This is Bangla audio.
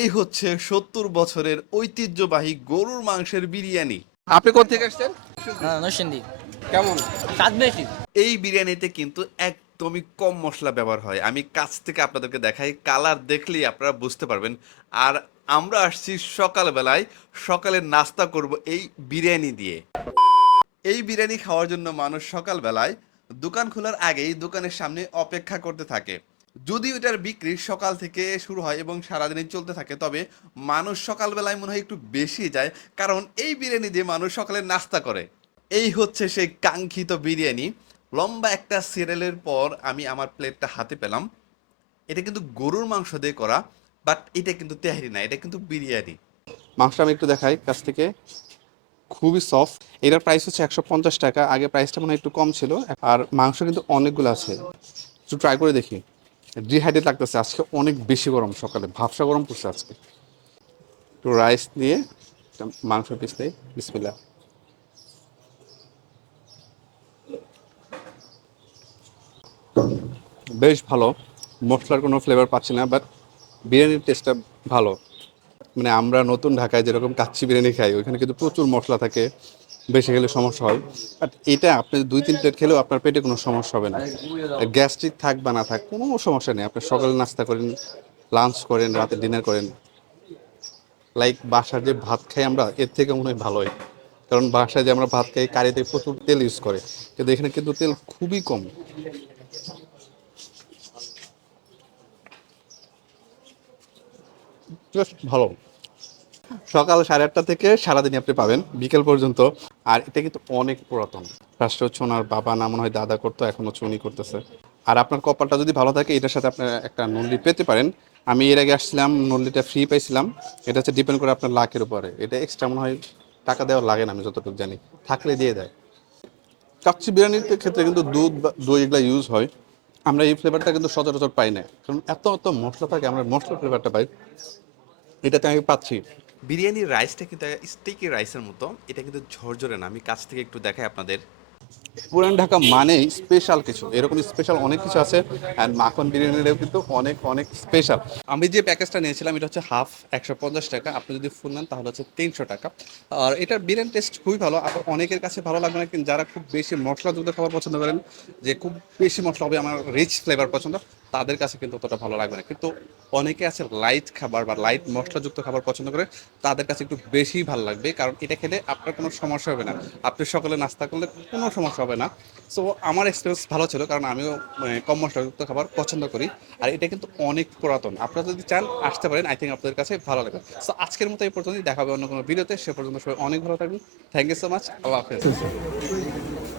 এই হচ্ছে সত্তর বছরের ঐতিহ্যবাহী গরুর মাংসের বিরিয়ানি। আপনি কোথেকে এসেছেন হ্যাঁ নরসিংদী। কেমন? স্বাদ বেশি। এই বিরিয়ানিতে কিন্তু একদমই কম মশলা ব্যবহার হয়। আমি কাছ থেকে আপনাদেরকে দেখাই কালার দেখলেই আপনারা বুঝতে পারবেন। আর আমরা আসছি সকালবেলায় সকালে নাস্তা করব এই বিরিয়ানি দিয়ে। এই বিরিয়ানি খাওয়ার জন্য মানুষ সকালবেলায় দোকান খোলার আগেই দোকানের সামনে অপেক্ষা করতে থাকে। যদি এটার বিক্রি সকাল থেকে শুরু হয় এবং সারাদিনই চলতে থাকে, তবে মানুষ সকালবেলায় মনে হয় একটু বেশি যায়, কারণ এই বিরিয়ানি দিয়ে মানুষ সকালে নাস্তা করে। এই হচ্ছে সেই কাঙ্ক্ষিত বিরিয়ানি। লম্বা একটা সিরিয়ালের পর আমি আমার প্লেটটা হাতে পেলাম। এটা কিন্তু গরুর মাংস দিয়ে করা, বাট এটা কিন্তু তেহারি না, এটা কিন্তু বিরিয়ানি। মাংসটা আমি একটু দেখাই কাছ থেকে। খুবই সফট। এটার প্রাইস হচ্ছে একশো পঞ্চাশ টাকা। আগে প্রাইসটা মনে হয় একটু কম ছিল। আর মাংস কিন্তু অনেকগুলো আছে। একটু ট্রাই করে দেখি। ডিহাইড্রেট লাগতেছে, আজকে অনেক বেশি গরম সকালে, ভাবসা গরম পড়ছে আজকে। একটু রাইস দিয়ে একটা মাংস পিস দিই বিসমিল্লা বেশ ভালো, মশলার কোনো ফ্লেভার পাচ্ছি না বাট বিরিয়ানির টেস্টটা ভালো। মানে আমরা নতুন ঢাকায় যেরকম কাচ্চি বিরিয়ানি খাই, ওইখানে কিন্তু প্রচুর মশলা থাকে। বেশি খেলে সমস্যা হয়। বাট এটা আপনি দুই, তিন প্লেট খেলেও আপনার পেটে কোনো সমস্যা হবে না। গ্যাস্ট্রিক থাক বা না থাক, কোনো সমস্যা নেই। আপনি সকালে নাস্তা করেন লাঞ্চ করেন, রাতে ডিনার করেন। লাইক বাসার যে ভাত খাই আমরা, এর থেকে মনে হয় ভালো ভালোই। কারণ বাসায় যে আমরা ভাত খাই, কারিতে প্রচুর তেল ইউজ করে। কিন্তু এখানে কিন্তু তেল খুবই কম। ভালো। সকাল সাড়ে আটটা থেকে সারাদিনই আপনি পাবেন, বিকেল পর্যন্ত। আর এটা কিন্তু অনেক পুরাতন। ফার্স্ট হচ্ছে বাবা না, মনে হয় দাদা করতো, এখন উনি করতেছে। আর আপনার কপালটা যদি ভালো থাকে, এটার সাথে আপনার একটা নল্লি পেতে পারেন। আমি এর আগে আসছিলাম নল্লিটা ফ্রি পাইছিলাম। এটা হচ্ছে ডিপেন্ড করে আপনার লাখের উপরে। এটা এক্সট্রা মনে হয় টাকা দেওয়া লাগে না, আমি যতটুকু জানি। থাকলে দিয়ে দেয়। কাচ্চি বিরিয়ানির ক্ষেত্রে কিন্তু দুধ বা দই এগুলো ইউজ হয়। আমরা এই ফ্লেভারটা কিন্তু সচরাচর পাই না। কারণ এত এত মশলা থাকে, আমরা মশলা ফ্লেভারটা পাই। এটাতে আমি পাচ্ছি। বিরিয়ানির রাইসটা কিন্তু স্টিকি রাইসের মতো। এটা কিন্তু ঝরঝরে না। আমি কাছ থেকে একটু দেখাই আপনাদের। পুরান ঢাকা মানেই স্পেশাল কিছু। এরকম স্পেশাল অনেক কিছু আছে অ্যান্ড মাখন বিরিয়ানিটাও কিন্তু অনেক অনেক স্পেশাল আমি যে প্যাকেজটা নিয়েছিলাম, এটা হচ্ছে হাফ একশো পঞ্চাশ টাকা। আপনি যদি ফুল নেন, তাহলে হচ্ছে তিনশো টাকা। আর এটার বিরিয়ানি টেস্ট খুবই ভালো। আবার অনেকের কাছে ভালো লাগবে না, কিন্তু যারা খুব বেশি মশলাযুক্ত খাবার পছন্দ করেন, যে খুব বেশি মশলা হবে, আমার রিচ ফ্লেভার পছন্দ তাদের কাছে কিন্তু অতটা ভালো লাগবে না। কিন্তু অনেকে আছে লাইট খাবার বা লাইট মশলাযুক্ত খাবার পছন্দ করে তাদের কাছে একটু বেশি ভালো লাগবে। কারণ এটা খেলে আপনার কোনো সমস্যা হবে না। আপনি সকালে নাস্তা করলে কোনো সমস্যা হবে না। সো আমার এক্সপিরিয়েন্স ভালো ছিল কারণ আমিও মানে, কম মশলাযুক্ত খাবার পছন্দ করি। আর এটা কিন্তু অনেক পুরাতন। আপনারা যদি চান আসতে পারেন। আই থিঙ্ক আপনাদের কাছে ভালো লাগবে। সো আজকের মতো এই পর্যন্তই। দেখা হবে অন্য কোনো ভিডিওতে সে পর্যন্ত সবাই অনেক ভালো থাকবেন। থ্যাংক ইউ সো মাচ আল্লাহ হাফেজ।